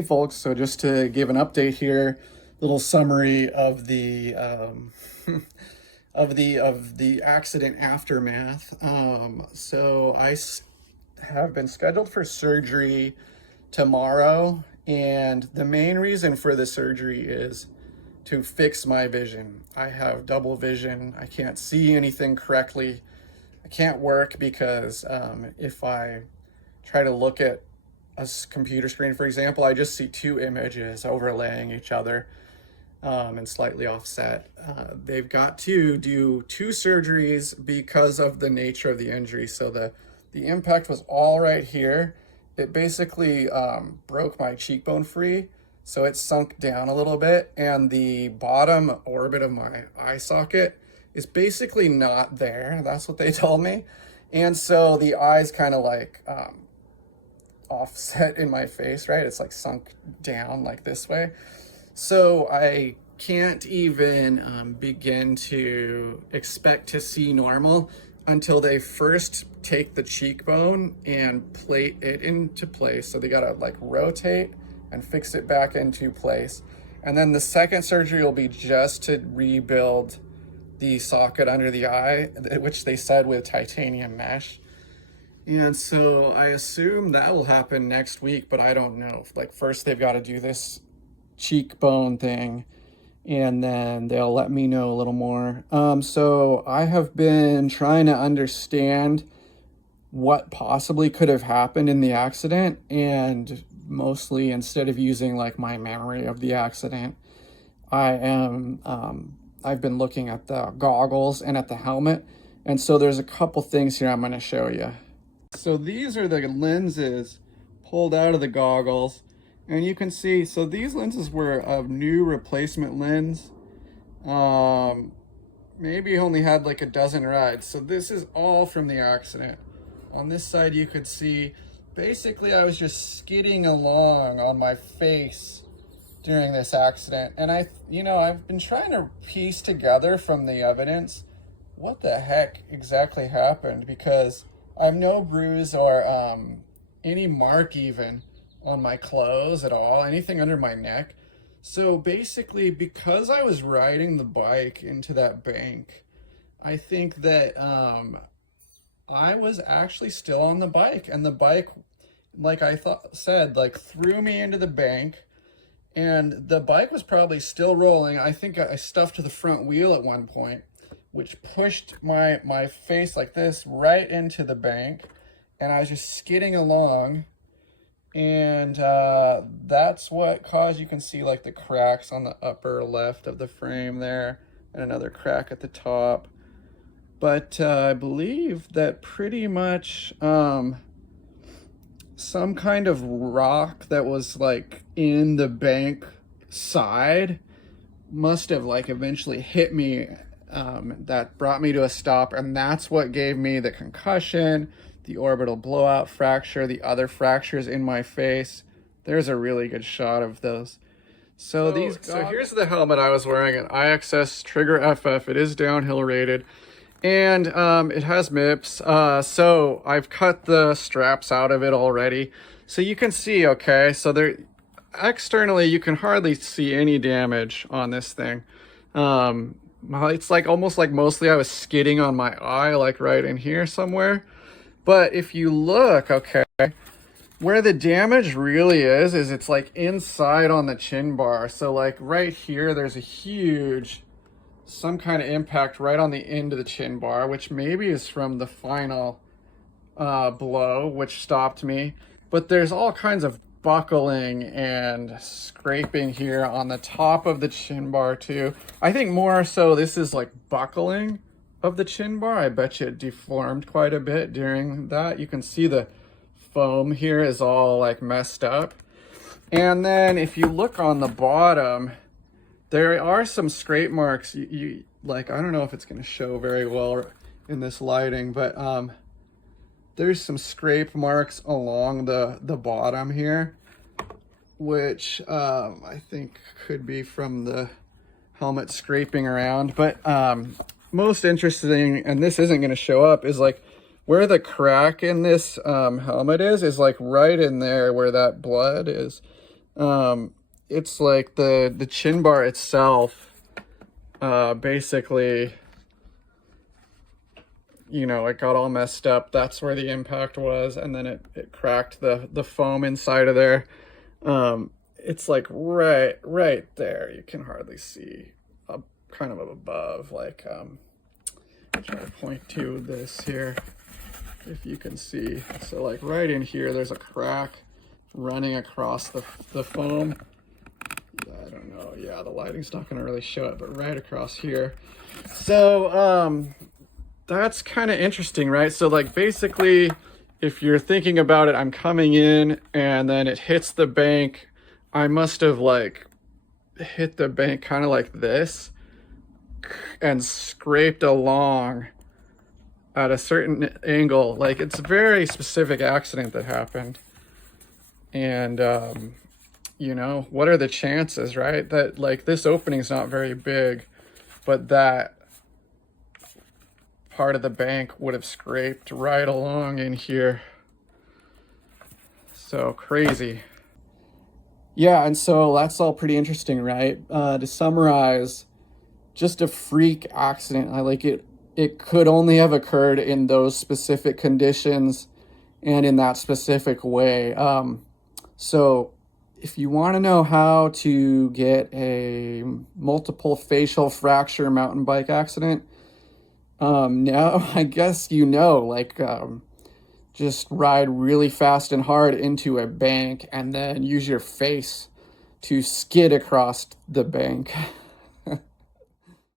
Hey folks, so just to give an update here, little summary of the of the accident aftermath. Have been scheduled for surgery tomorrow, and the main reason for the surgery is to fix my vision. I have double vision. I can't see anything correctly. I can't work because if I try to look at a computer screen, for example, I just see two images overlaying each other and slightly offset. They've got to do two surgeries because of the nature of the injury. So the impact was all right here. It basically broke my cheekbone free, so it sunk down a little bit, and the bottom orbit of my eye socket is basically not there. That's what they told me. And so the eye's kind of like offset in my face, right? It's like sunk down like this way. So I can't even begin to expect to see normal until they first take the cheekbone and plate it into place. So they gotta like rotate and fix it back into place. And then the second surgery will be just to rebuild the socket under the eye, which they said with titanium mesh. And so I assume that will happen next week, but I don't know. Like first they've got to do this cheekbone thing, and then they'll let me know a little more. So I have been trying to understand what possibly could have happened in the accident, and mostly instead of using like my memory of the accident, I've been looking at the goggles and at the helmet. And so there's a couple things here I'm going to show you. So these are the lenses pulled out of the goggles, and you can see, so these lenses were a new replacement lens. Maybe only had like a dozen rides. So this is all from the accident. On this side you could see, basically I was just skidding along on my face during this accident. And I've been trying to piece together from the evidence what the heck exactly happened, because I have no bruise or any mark even on my clothes at all, anything under my neck. So basically, because I was riding the bike into that bank, I think that I was actually still on the bike, and the bike, like I said, like threw me into the bank, and the bike was probably still rolling. I think I stuffed the front wheel at one point, which pushed my face like this right into the bank, and I was just skidding along, and that's what caused, you can see like the cracks on the upper left of the frame there, and another crack at the top. But I believe that pretty much some kind of rock that was like in the bank side must have like eventually hit me. That brought me to a stop, and that's what gave me the concussion, the orbital blowout fracture, the other fractures in my face. There's a really good shot of those. So here's the helmet I was wearing, an IXS Trigger FF. It is downhill rated, and it has MIPS. So I've cut the straps out of it already. So you can see, okay, so there externally you can hardly see any damage on this thing. It's like almost like mostly I was skidding on my eye, like right in here somewhere. But if you look, okay, where the damage really is it's like inside on the chin bar. So like right here, there's a huge, some kind of impact right on the end of the chin bar, which maybe is from the final blow, which stopped me. But there's all kinds of buckling and scraping here on the top of the chin bar too. I think more so this is like buckling of the chin bar. I bet you it deformed quite a bit during that. You can see the foam here is all like messed up. And then if you look on the bottom, there are some scrape marks. You like, I don't know if it's going to show very well in this lighting, but there's some scrape marks along the bottom here, which I think could be from the helmet scraping around. But most interesting, and this isn't going to show up, is like where the crack in this helmet is like right in there where that blood is. It's like the chin bar itself, basically, you know, it got all messed up. That's where the impact was, and then it cracked the foam inside of there. It's like right there. You can hardly see, kind of above, like, try to point to this here, if you can see. So like right in here, there's a crack running across the foam. I don't know. Yeah, the lighting's not gonna really show it, but right across here. So that's kind of interesting, right? So like basically, if you're thinking about it, I'm coming in and then it hits the bank. I must have like hit the bank kind of like this and scraped along at a certain angle. Like, it's a very specific accident that happened. And you know, what are the chances, right? That like this opening's not very big, but that part of the bank would have scraped right along in here. So crazy. Yeah, and so that's all pretty interesting, right? To summarize, just a freak accident. I like it. It could only have occurred in those specific conditions and in that specific way. So if you want to know how to get a multiple facial fracture mountain bike accident, now I guess you know, like, just ride really fast and hard into a bank and then use your face to skid across the bank.